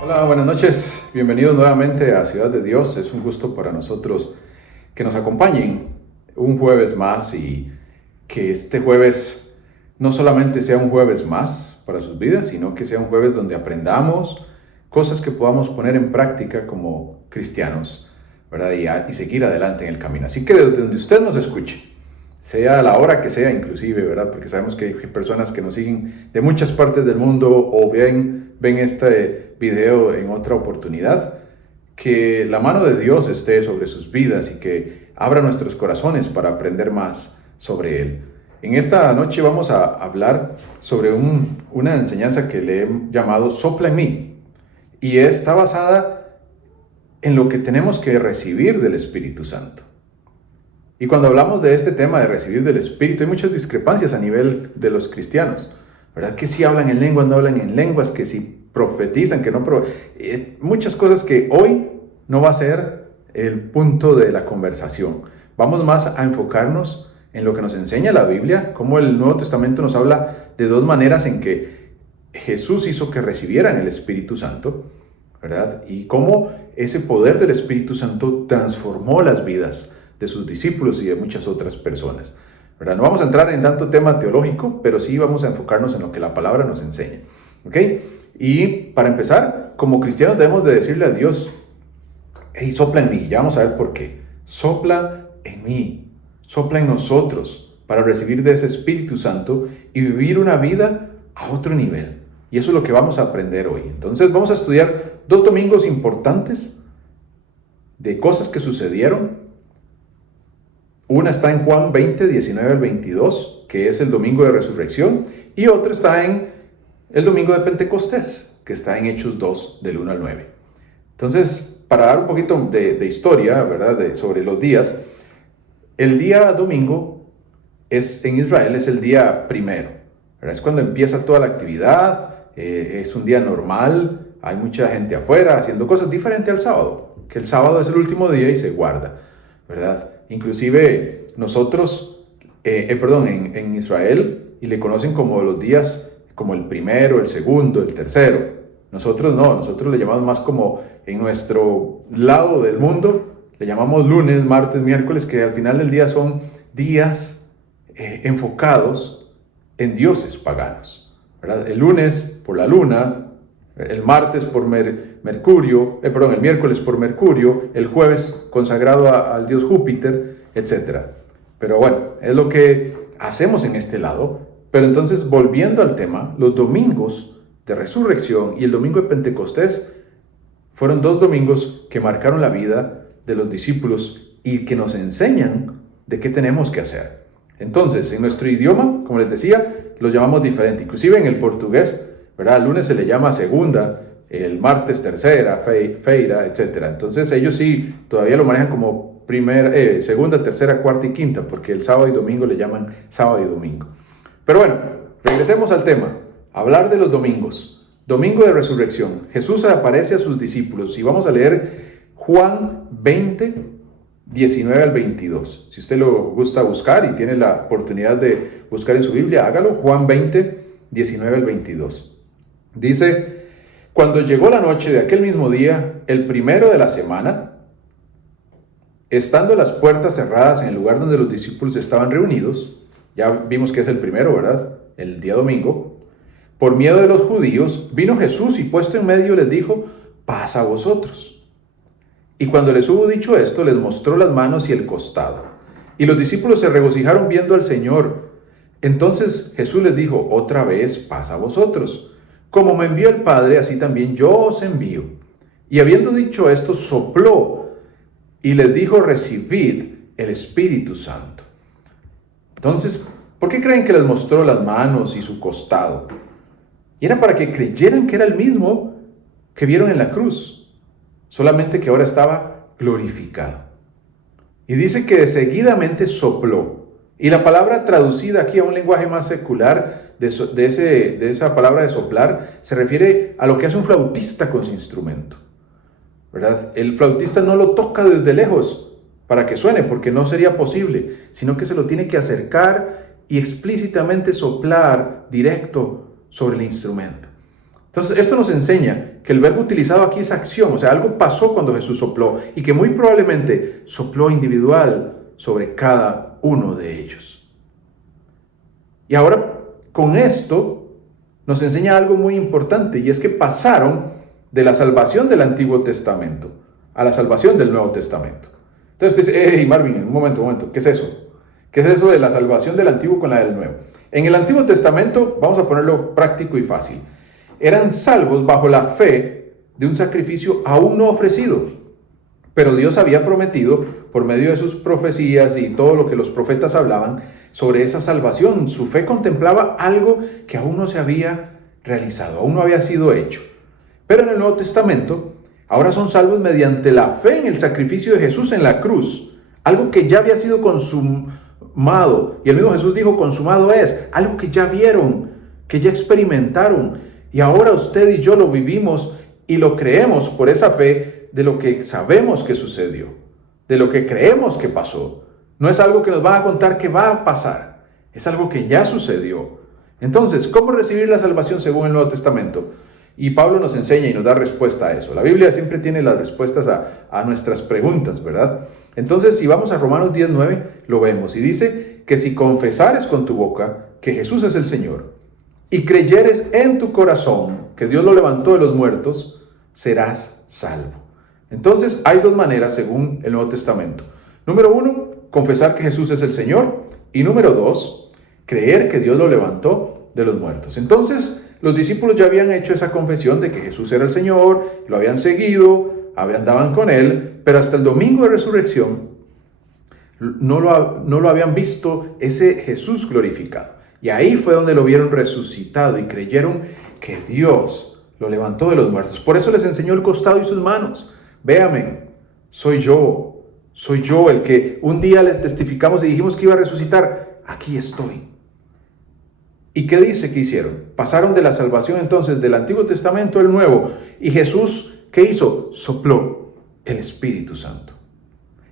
Hola, buenas noches. Bienvenidos nuevamente a Ciudad de Dios. Es un gusto para nosotros que nos acompañen un jueves más y que este jueves no solamente sea un jueves más para sus vidas, sino que sea un jueves donde aprendamos cosas que podamos poner en práctica como cristianos, ¿verdad? Y seguir adelante en el camino. Así que desde donde usted nos escuche, sea a la hora que sea inclusive, ¿verdad? Porque sabemos que hay personas que nos siguen de muchas partes del mundo o ven este video en otra oportunidad. Que la mano de Dios esté sobre sus vidas y que abra nuestros corazones para aprender más sobre Él. En esta noche vamos a hablar sobre una enseñanza que le he llamado Sopla en mí, y está basada en lo que tenemos que recibir del Espíritu Santo. Y cuando hablamos de este tema de recibir del Espíritu, hay muchas discrepancias a nivel de los cristianos, ¿verdad? Que si hablan en lenguas, no hablan en lenguas, que si profetizan, que no muchas cosas que hoy no va a ser el punto de la conversación. Vamos más a enfocarnos en lo que nos enseña la Biblia, cómo el Nuevo Testamento nos habla de dos maneras en que Jesús hizo que recibieran el Espíritu Santo, ¿verdad? Y cómo ese poder del Espíritu Santo transformó las vidas de sus discípulos y de muchas otras personas, ¿verdad? No vamos a entrar en tanto tema teológico, pero sí vamos a enfocarnos en lo que la palabra nos enseña, ¿ok? Y para empezar, como cristianos debemos de decirle a Dios: hey, sopla en mí. Ya vamos a ver por qué. Sopla en mí, sopla en nosotros para recibir de ese Espíritu Santo y vivir una vida a otro nivel. Y eso es lo que vamos a aprender hoy. Entonces vamos a estudiar 2 domingos importantes de cosas que sucedieron. Una está en Juan 20, 19 al 22, que es el domingo de resurrección, y otra está en el domingo de Pentecostés, que está en Hechos 2, del 1 al 9. Entonces, para dar un poquito de historia, ¿verdad? Sobre los días, el día domingo en Israel es el día primero, ¿verdad? Es cuando empieza toda la actividad, es un día normal, hay mucha gente afuera haciendo cosas diferentes al sábado, que el sábado es el último día y se guarda, ¿verdad? Inclusive nosotros, en Israel, y le conocen como los días, como el primero, el segundo, el tercero. Nosotros no, nosotros le llamamos más como en nuestro lado del mundo, le llamamos lunes, martes, miércoles, que al final del día son días enfocados en dioses paganos, ¿verdad? El lunes por la luna, el martes por Mercurio, el miércoles por Mercurio, el jueves consagrado al dios Júpiter, etc. Pero bueno, es lo que hacemos en este lado. Pero entonces, volviendo al tema, los domingos de resurrección y el domingo de Pentecostés fueron 2 domingos que marcaron la vida de los discípulos y que nos enseñan de qué tenemos que hacer. Entonces, en nuestro idioma, como les decía, los llamamos diferente. Inclusive en el portugués, ¿verdad? El lunes se le llama segunda, el martes tercera, feira, etc. Entonces ellos sí todavía lo manejan como segunda, tercera, cuarta y quinta, porque el sábado y domingo le llaman sábado y domingo. Pero bueno, regresemos al tema. Hablar de los domingos. Domingo de resurrección. Jesús aparece a sus discípulos y vamos a leer Juan 20, 19 al 22. Si usted lo gusta buscar y tiene la oportunidad de buscar en su Biblia, hágalo. Juan 20, 19 al 22. Dice: cuando llegó la noche de aquel mismo día, el primero de la semana, estando las puertas cerradas en el lugar donde los discípulos estaban reunidos, ya vimos que es el primero, ¿verdad? El día domingo. Por miedo de los judíos, vino Jesús y puesto en medio les dijo: paz a vosotros. Y cuando les hubo dicho esto, les mostró las manos y el costado. Y los discípulos se regocijaron viendo al Señor. Entonces Jesús les dijo: otra vez, paz a vosotros. Como me envió el Padre, así también yo os envío. Y habiendo dicho esto, sopló y les dijo: recibid el Espíritu Santo. Entonces, ¿por qué creen que les mostró las manos y su costado? Y era para que creyeran que era el mismo que vieron en la cruz, solamente que ahora estaba glorificado. Y dice que seguidamente sopló. Y la palabra traducida aquí a un lenguaje más secular de esa palabra de soplar se refiere a lo que hace un flautista con su instrumento. ¿verdad? El flautista no lo toca desde lejos para que suene, porque no sería posible, sino que se lo tiene que acercar y explícitamente soplar directo sobre el instrumento. Entonces, esto nos enseña que el verbo utilizado aquí es acción, o sea, algo pasó cuando Jesús sopló y que muy probablemente sopló individual sobre cada uno de ellos. Y ahora, con esto, nos enseña algo muy importante, y es que pasaron de la salvación del Antiguo Testamento a la salvación del Nuevo Testamento. Entonces usted dice, hey Marvin, un momento, ¿qué es eso? ¿Qué es eso de la salvación del Antiguo con la del Nuevo? En el Antiguo Testamento, vamos a ponerlo práctico y fácil, eran salvos bajo la fe de un sacrificio aún no ofrecido, pero Dios había prometido, por medio de sus profecías y todo lo que los profetas hablaban sobre esa salvación. Su fe contemplaba algo que aún no se había realizado, aún no había sido hecho. Pero en el Nuevo Testamento, ahora son salvos mediante la fe en el sacrificio de Jesús en la cruz, algo que ya había sido consumado. Y el mismo Jesús dijo, consumado es, algo que ya vieron, que ya experimentaron. Y ahora usted y yo lo vivimos y lo creemos por esa fe de lo que sabemos que sucedió, de lo que creemos que pasó. No es algo que nos van a contar que va a pasar, es algo que ya sucedió. Entonces, ¿cómo recibir la salvación según el Nuevo Testamento? Y Pablo nos enseña y nos da respuesta a eso. La Biblia siempre tiene las respuestas a nuestras preguntas, ¿verdad? Entonces, si vamos a Romanos 10:9, lo vemos. Y dice que si confesares con tu boca que Jesús es el Señor y creyeres en tu corazón que Dios lo levantó de los muertos, serás salvo. Entonces, hay dos maneras según el Nuevo Testamento. Número 1, confesar que Jesús es el Señor. Y número 2, creer que Dios lo levantó de los muertos. Entonces, los discípulos ya habían hecho esa confesión de que Jesús era el Señor, lo habían seguido, andaban con Él, pero hasta el domingo de resurrección no lo habían visto ese Jesús glorificado. Y ahí fue donde lo vieron resucitado y creyeron que Dios lo levantó de los muertos. Por eso les enseñó el costado y sus manos. Véame, soy yo el que un día les testificamos y dijimos que iba a resucitar. Aquí estoy. ¿Y qué dice que hicieron? Pasaron de la salvación entonces del Antiguo Testamento al Nuevo. Y Jesús, ¿qué hizo? Sopló el Espíritu Santo.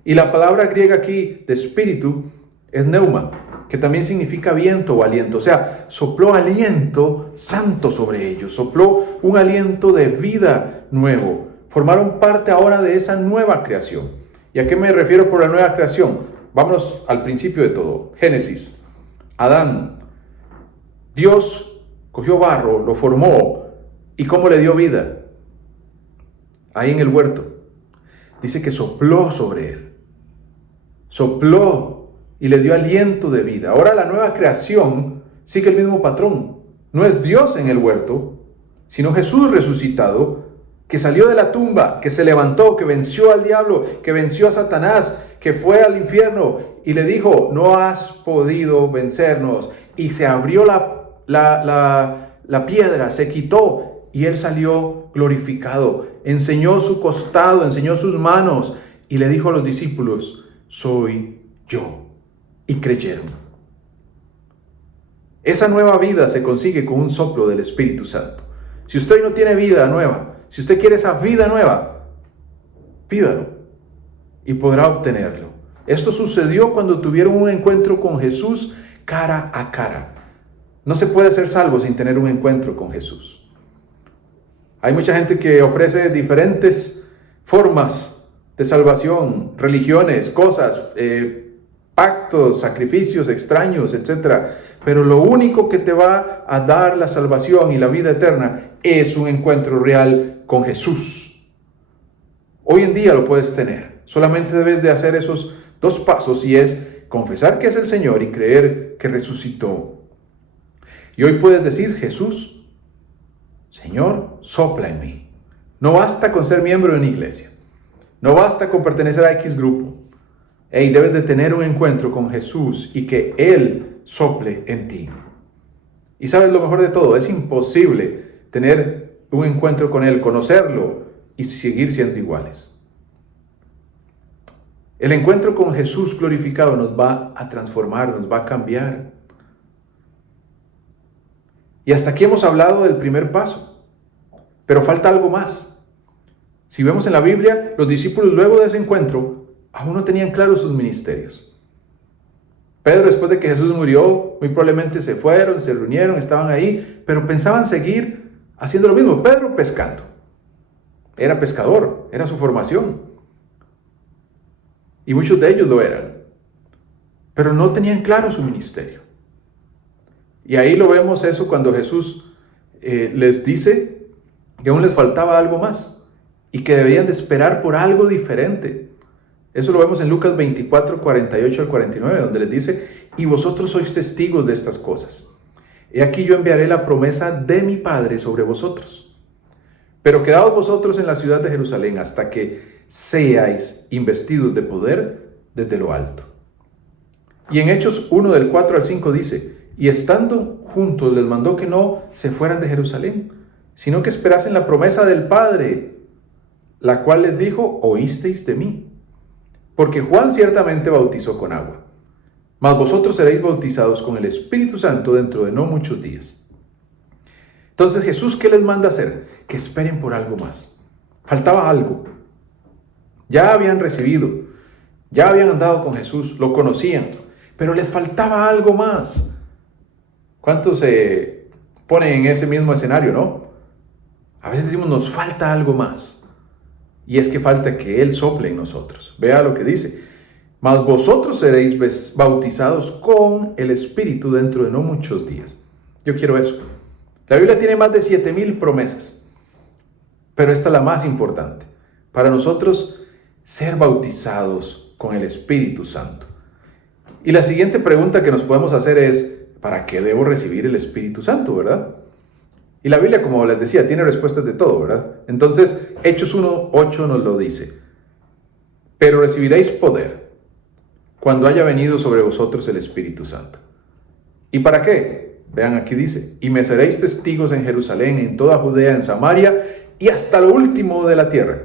Y la palabra griega aquí de espíritu es neuma, que también significa viento o aliento. O sea, sopló aliento santo sobre ellos. Sopló un aliento de vida nuevo. Formaron parte ahora de esa nueva creación. ¿Y a qué me refiero por la nueva creación? Vámonos al principio de todo. Génesis. Adán. Dios cogió barro, lo formó, ¿y cómo le dio vida? Ahí en el huerto. Dice que sopló sobre él. Sopló y le dio aliento de vida. Ahora la nueva creación sigue el mismo patrón. No es Dios en el huerto, sino Jesús resucitado, que salió de la tumba, que se levantó, que venció al diablo, que venció a Satanás, que fue al infierno y le dijo, no has podido vencernos. Y se abrió la piedra, se quitó y él salió glorificado. Enseñó su costado, enseñó sus manos y le dijo a los discípulos, soy yo. Y creyeron. Esa nueva vida se consigue con un soplo del Espíritu Santo. Si usted no tiene vida nueva, si usted quiere esa vida nueva, pídalo y podrá obtenerlo. Esto sucedió cuando tuvieron un encuentro con Jesús cara a cara. No se puede ser salvo sin tener un encuentro con Jesús. Hay mucha gente que ofrece diferentes formas de salvación, religiones, cosas, pactos, sacrificios extraños, etc. Pero lo único que te va a dar la salvación y la vida eterna es un encuentro real con Jesús. Hoy en día lo puedes tener. Solamente debes de hacer esos dos pasos y es confesar que es el Señor y creer que resucitó. Y hoy puedes decir, Jesús, Señor, sopla en mí. No basta con ser miembro de una iglesia. No basta con pertenecer a X grupo. Debes de tener un encuentro con Jesús y que Él sople en ti. Y sabes lo mejor de todo, es imposible tener un encuentro con Él, conocerlo y seguir siendo iguales. El encuentro con Jesús glorificado nos va a transformar, nos va a cambiar. Y hasta aquí hemos hablado del primer paso, pero falta algo más. Si vemos en la Biblia, los discípulos luego de ese encuentro aún no tenían claros sus ministerios. Pedro, después de que Jesús murió, muy probablemente se fueron, se reunieron, estaban ahí, pero pensaban seguir haciendo lo mismo. Pedro pescando. Era pescador, era su formación. Y muchos de ellos lo eran. Pero no tenían claro su ministerio. Y ahí lo vemos eso cuando Jesús les dice que aún les faltaba algo más y que debían de esperar por algo diferente. Eso lo vemos en Lucas 24, 48 al 49, donde les dice: y vosotros sois testigos de estas cosas. He aquí yo enviaré la promesa de mi Padre sobre vosotros. Pero quedaos vosotros en la ciudad de Jerusalén hasta que seáis investidos de poder desde lo alto. Y en Hechos 1 del 4 al 5 dice: y estando juntos les mandó que no se fueran de Jerusalén, sino que esperasen la promesa del Padre, la cual les dijo: oísteis de mí. Porque Juan ciertamente bautizó con agua, mas vosotros seréis bautizados con el Espíritu Santo dentro de no muchos días. Entonces Jesús, ¿qué les manda hacer? Que esperen por algo más. Faltaba algo. Ya habían recibido, ya habían andado con Jesús, lo conocían, pero les faltaba algo más. ¿Cuántos se ponen en ese mismo escenario, no? A veces decimos, nos falta algo más. Y es que falta que Él sople en nosotros. Vea lo que dice: mas vosotros seréis bautizados con el Espíritu dentro de no muchos días. Yo quiero eso. La Biblia tiene más de 7,000 promesas, pero esta es la más importante. Para nosotros, ser bautizados con el Espíritu Santo. Y la siguiente pregunta que nos podemos hacer es: ¿para qué debo recibir el Espíritu Santo, verdad? Y la Biblia, como les decía, tiene respuestas de todo, ¿verdad? Entonces, Hechos 1:8 nos lo dice: pero recibiréis poder cuando haya venido sobre vosotros el Espíritu Santo. ¿Y para qué? Vean, aquí dice: y me seréis testigos en Jerusalén, en toda Judea, en Samaria y hasta lo último de la tierra.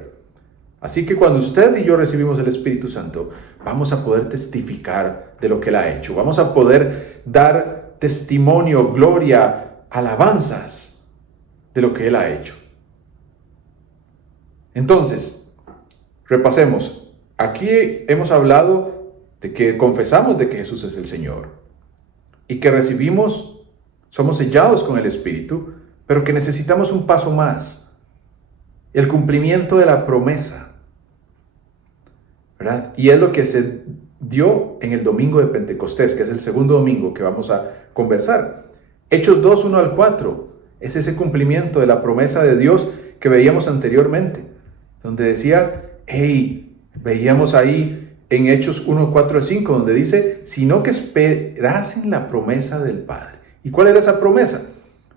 Así que cuando usted y yo recibimos el Espíritu Santo, vamos a poder testificar de lo que Él ha hecho. Vamos a poder dar testimonio, gloria, alabanzas de lo que Él ha hecho. Entonces, repasemos. Aquí hemos hablado de que confesamos de que Jesús es el Señor y que somos sellados con el Espíritu, pero que necesitamos un paso más: el cumplimiento de la promesa, ¿verdad? Y es lo que se dio en el domingo de Pentecostés, que es el segundo domingo que vamos a conversar. Hechos 2, 1 al 4. Es ese cumplimiento de la promesa de Dios que veíamos anteriormente, donde decía, veíamos ahí en Hechos 1, 4 al 5, donde dice: sino que esperasen la promesa del Padre. ¿Y cuál era esa promesa?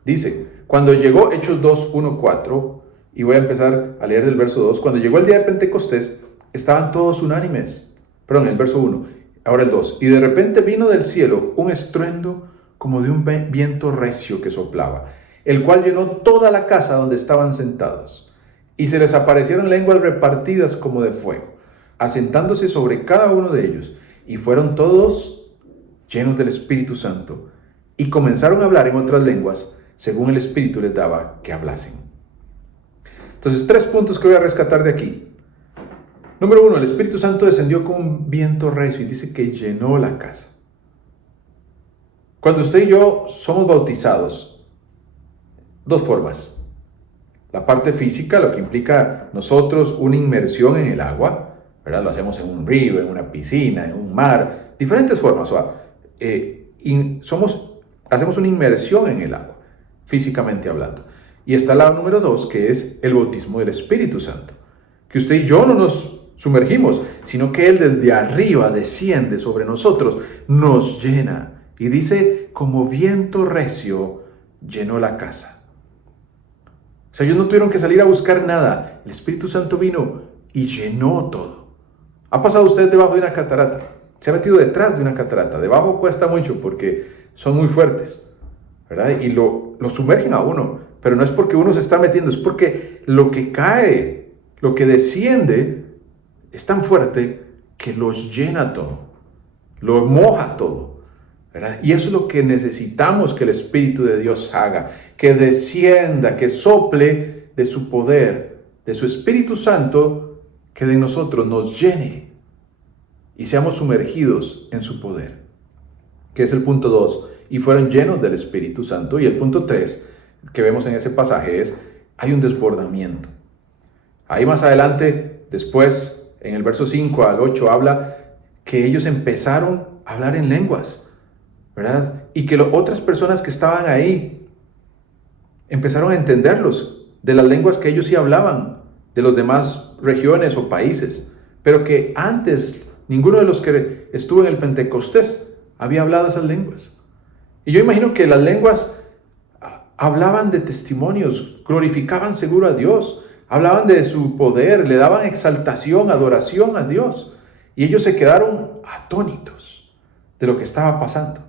Dice, cuando llegó, Hechos 2, 1, 4, y voy a empezar a leer del verso 2, cuando llegó el día de Pentecostés, estaban todos unánimes. Perdón, el verso 1, ahora el 2. Y de repente vino del cielo un estruendo como de un viento recio que soplaba, el cual llenó toda la casa donde estaban sentados. Y se les aparecieron lenguas repartidas como de fuego, asentándose sobre cada uno de ellos. Y fueron todos llenos del Espíritu Santo, y comenzaron a hablar en otras lenguas, según el Espíritu les daba que hablasen. Entonces, 3 puntos que voy a rescatar de aquí. Número 1, el Espíritu Santo descendió como un viento recio y dice que llenó la casa. Cuando usted y yo somos bautizados, 2 formas. La parte física, lo que implica nosotros una inmersión en el agua, ¿verdad? Lo hacemos en un río, en una piscina, en un mar, diferentes formas. Hacemos una inmersión en el agua, físicamente hablando. Y está la número 2, que es el bautismo del Espíritu Santo. Que usted y yo no nos sumergimos, sino que Él desde arriba desciende sobre nosotros, nos llena. Y dice, como viento recio llenó la casa. O sea, ellos no tuvieron que salir a buscar nada. El Espíritu Santo vino y llenó todo. ¿Ha pasado usted debajo de una catarata? Se ha metido detrás de una catarata. Debajo cuesta mucho porque son muy fuertes, ¿verdad? Y lo sumergen a uno. Pero no es porque uno se está metiendo, es porque lo que cae, lo que desciende, es tan fuerte que los llena todo, lo moja todo, ¿verdad? Y eso es lo que necesitamos que el Espíritu de Dios haga, que descienda, que sople de su poder de su Espíritu Santo que de nosotros nos llene y seamos sumergidos en su poder, que es el punto 2, y fueron llenos del Espíritu Santo. Y el punto 3 que vemos en ese pasaje es, hay un desbordamiento. Ahí más adelante, después, en el verso 5 al 8, habla que ellos empezaron a hablar en lenguas, ¿verdad? Y que otras personas que estaban ahí empezaron a entenderlos de las lenguas que ellos sí hablaban, de las demás regiones o países, pero que antes ninguno de los que estuvo en el Pentecostés había hablado esas lenguas. Y yo imagino que las lenguas hablaban de testimonios, glorificaban seguro a Dios, hablaban de su poder, le daban exaltación, adoración a Dios. Y ellos se quedaron atónitos de lo que estaba pasando.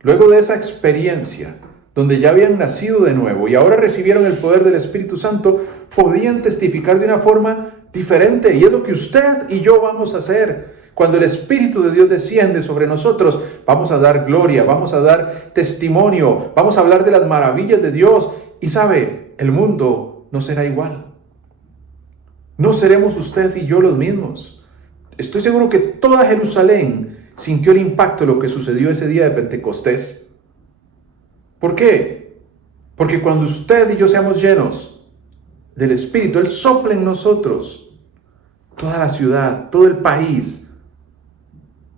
Luego de esa experiencia, donde ya habían nacido de nuevo y ahora recibieron el poder del Espíritu Santo, podían testificar de una forma diferente. Y es lo que usted y yo vamos a hacer. Cuando el Espíritu de Dios desciende sobre nosotros, vamos a dar gloria, vamos a dar testimonio, vamos a hablar de las maravillas de Dios. Y sabe, el mundo no será igual. No seremos usted y yo los mismos. Estoy seguro que toda Jerusalén sintió el impacto de lo que sucedió ese día de Pentecostés. ¿Por qué? Porque cuando usted y yo seamos llenos del Espíritu, Él sopla en nosotros, toda la ciudad, todo el país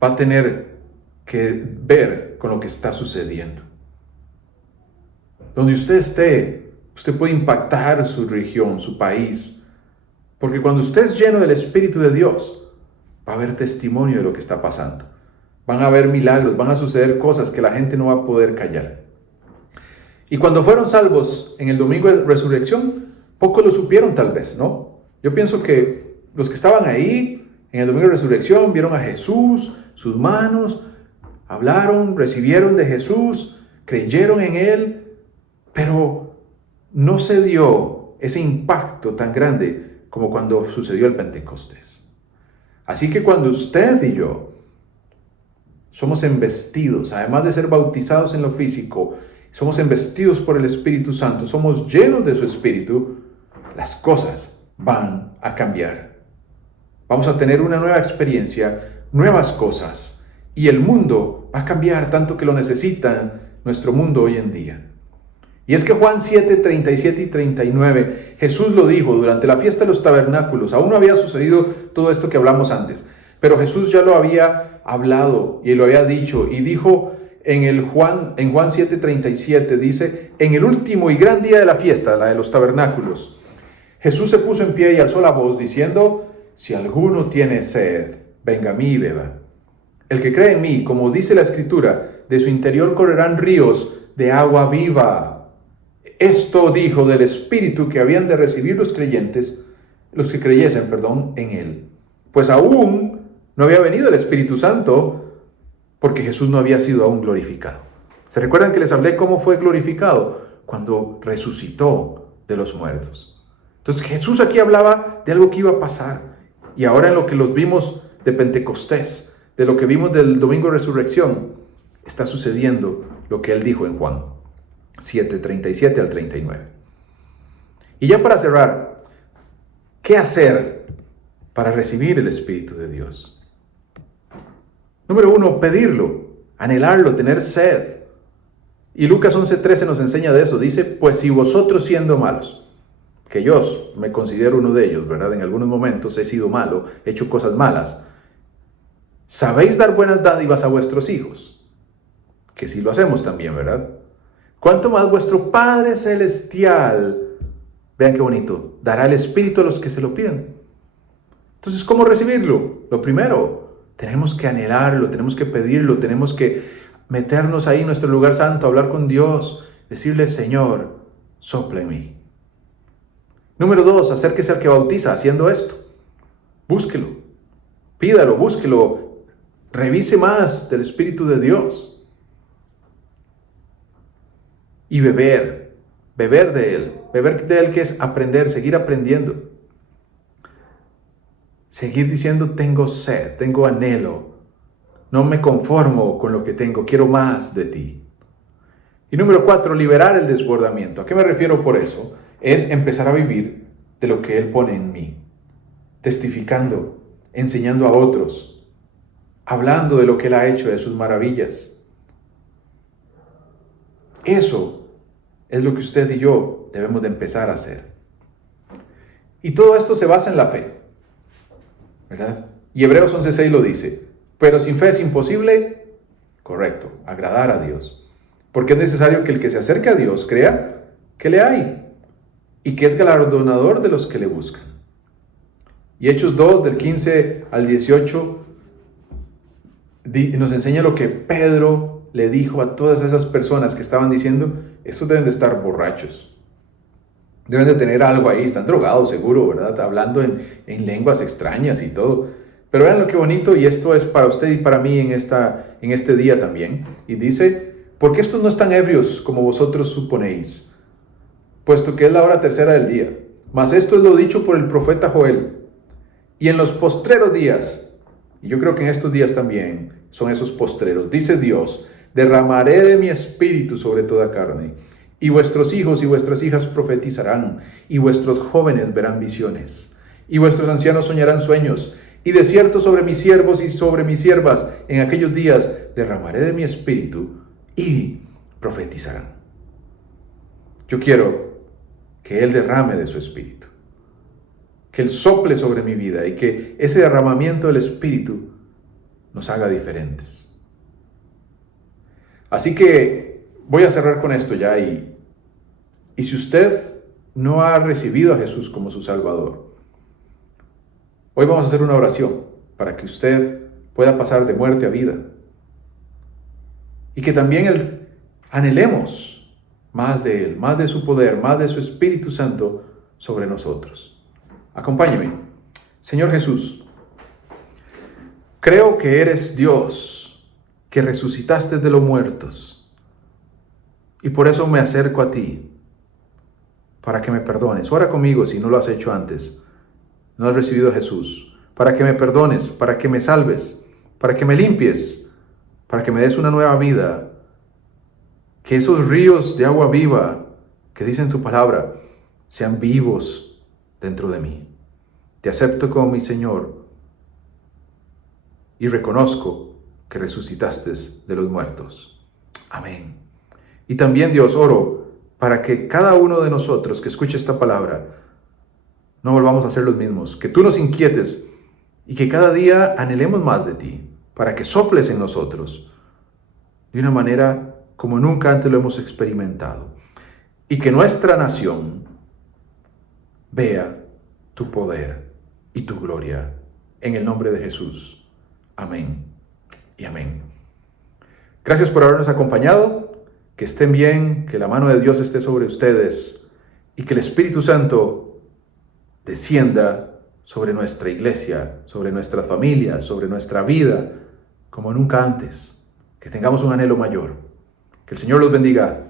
va a tener que ver con lo que está sucediendo. Donde usted esté, usted puede impactar su región, su país. Porque cuando usted es lleno del Espíritu de Dios, va a haber testimonio de lo que está pasando. Van a haber milagros, van a suceder cosas que la gente no va a poder callar. Y cuando fueron salvos en el domingo de resurrección, pocos lo supieron tal vez, ¿no? Yo pienso que los que estaban ahí en el domingo de resurrección vieron a Jesús, sus manos, hablaron, recibieron de Jesús, creyeron en Él, pero no se dio ese impacto tan grande como cuando sucedió el Pentecostés. Así que cuando usted y yo somos embestidos, además de ser bautizados en lo físico, somos embestidos por el Espíritu Santo, somos llenos de su Espíritu, las cosas van a cambiar. Vamos a tener una nueva experiencia, nuevas cosas, y el mundo va a cambiar tanto que lo necesita nuestro mundo hoy en día. Y es que Juan 7, 37 y 39, Jesús lo dijo durante la fiesta de los tabernáculos. Aún no había sucedido todo esto que hablamos antes, pero Jesús ya lo había hablado y lo había dicho, y dijo en Juan 7, 37, dice: en el último y gran día de la fiesta, la de los tabernáculos, Jesús se puso en pie y alzó la voz diciendo: si alguno tiene sed, venga a mí y beba. El que cree en mí, como dice la Escritura, de su interior correrán ríos de agua viva. Esto dijo del Espíritu que habían de recibir los que creyesen, en Él. Pues aún no había venido el Espíritu Santo, porque Jesús no había sido aún glorificado. ¿Se recuerdan que les hablé cómo fue glorificado? Cuando resucitó de los muertos. Entonces Jesús aquí hablaba de algo que iba a pasar. Y ahora en lo que los vimos de Pentecostés, de lo que vimos del domingo de resurrección, está sucediendo lo que Él dijo en Juan 7, 37 al 39. Y ya para cerrar, ¿qué hacer para recibir el Espíritu de Dios? Número 1, pedirlo, anhelarlo, tener sed. Y Lucas 11:13 nos enseña de eso. Dice: pues si vosotros siendo malos, que yo me considero uno de ellos, ¿verdad? En algunos momentos he sido malo, he hecho cosas malas. ¿Sabéis dar buenas dádivas a vuestros hijos? Que sí lo hacemos también, ¿verdad? ¿Cuánto más vuestro Padre Celestial, vean qué bonito, dará el Espíritu a los que se lo pidan? Entonces, ¿cómo recibirlo? Lo primero, tenemos que anhelarlo, tenemos que pedirlo, tenemos que meternos ahí en nuestro lugar santo, hablar con Dios, decirle: Señor, sopla en mí. Número 2, acérquese al que bautiza haciendo esto. Búsquelo, pídalo, búsquelo, revise más del Espíritu de Dios. Y beber de Él, que es aprender, seguir aprendiendo. Seguir diciendo: tengo sed, tengo anhelo, no me conformo con lo que tengo, quiero más de ti. Y número 4, liberar el desbordamiento. ¿A qué me refiero por eso? Es empezar a vivir de lo que Él pone en mí, testificando, enseñando a otros, hablando de lo que Él ha hecho, de sus maravillas. Eso es lo que usted y yo debemos de empezar a hacer. Y todo esto se basa en la fe, ¿verdad? Y Hebreos 11:6 lo dice, pero sin fe es imposible, correcto, agradar a Dios. Porque es necesario que el que se acerque a Dios crea que le hay y que es galardonador de los que le buscan. Y Hechos 2, del 15 al 18, nos enseña lo que Pedro le dijo a todas esas personas que estaban diciendo, estos deben de estar borrachos. Deben de tener algo ahí, están drogados seguro, ¿verdad? Hablando en lenguas extrañas y todo. Pero vean lo que bonito, y esto es para usted y para mí en este día también. Y dice, porque estos no están ebrios como vosotros suponéis, puesto que es la hora tercera del día. Mas esto es lo dicho por el profeta Joel. Y en los postreros días, y yo creo que en estos días también son esos postreros, dice Dios, derramaré de mi espíritu sobre toda carne. Y vuestros hijos y vuestras hijas profetizarán, y vuestros jóvenes verán visiones, y vuestros ancianos soñarán sueños, y de cierto sobre mis siervos y sobre mis siervas en aquellos días derramaré de mi espíritu, y profetizarán. Yo quiero que Él derrame de su espíritu, que Él sople sobre mi vida, y que ese derramamiento del espíritu nos haga diferentes. Así que voy a cerrar con esto ya, y si usted no ha recibido a Jesús como su Salvador, hoy vamos a hacer una oración para que usted pueda pasar de muerte a vida. Y que también anhelemos más de Él, más de su poder, más de su Espíritu Santo sobre nosotros. Acompáñeme. Señor Jesús, creo que eres Dios, que resucitaste de los muertos. Y por eso me acerco a ti, para que me perdones. Ora conmigo si no lo has hecho antes. No has recibido a Jesús. Para que me perdones, para que me salves, para que me limpies, para que me des una nueva vida. Que esos ríos de agua viva que dicen tu palabra sean vivos dentro de mí. Te acepto como mi Señor y reconozco que resucitaste de los muertos. Amén. Y también, Dios, oro para que cada uno de nosotros que escuche esta palabra no volvamos a ser los mismos, que tú nos inquietes y que cada día anhelemos más de ti, para que soples en nosotros de una manera como nunca antes lo hemos experimentado, y que nuestra nación vea tu poder y tu gloria, en el nombre de Jesús. Amén y amén. Gracias por habernos acompañado. Que estén bien, que la mano de Dios esté sobre ustedes y que el Espíritu Santo descienda sobre nuestra iglesia, sobre nuestras familias, sobre nuestra vida, como nunca antes. Que tengamos un anhelo mayor. Que el Señor los bendiga.